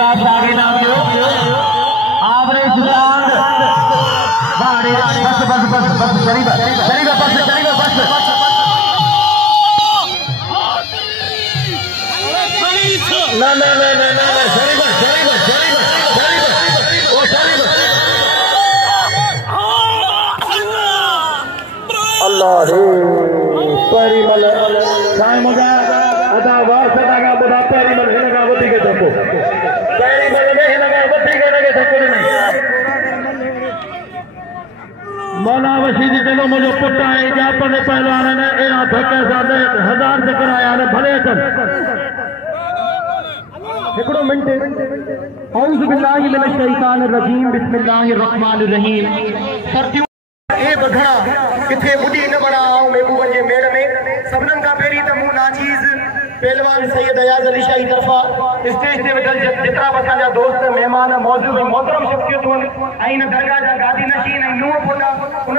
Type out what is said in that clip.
खिलाफ आगे ना एवरेज बस बस बस बस चलेगा चलेगा बस चलेगा बस ना ना ना ना ना चलेगा चलेगा चलेगा चलेगा ओ चलेगा अल्लाह रे परिमल सामगा अदा वासदा का बड़ा परिमल हिलगा वधी के दपो परिमल में हिलगा वधी के लगे थकड़ नहीं मौला वसीद चलो मुझे पुट है जापन पहलवान ने एना धक्के साथ 1000 चक्कर आया ने भले चल एकड़ो मिनट औज़ु बिल्लाहि मिनश शैतानिर रजीम बिस्मिल्लाहिर रहमानिर रहीम सर्दियों ए बघड़ा किथे बुढ़ी न बड़ा आऊं महबूबन जे मेड़ में सबनन का पेरी त मुंह नाचीज पहलवान सैयद अयाज अली शाही तरफा स्टेज ते वेठल जितरा बसा जा दोस्त मेहमान मौजूद मोहतरम शख्सियतूं आइन दरगाह जा गादी नशीन नूह पोटा उन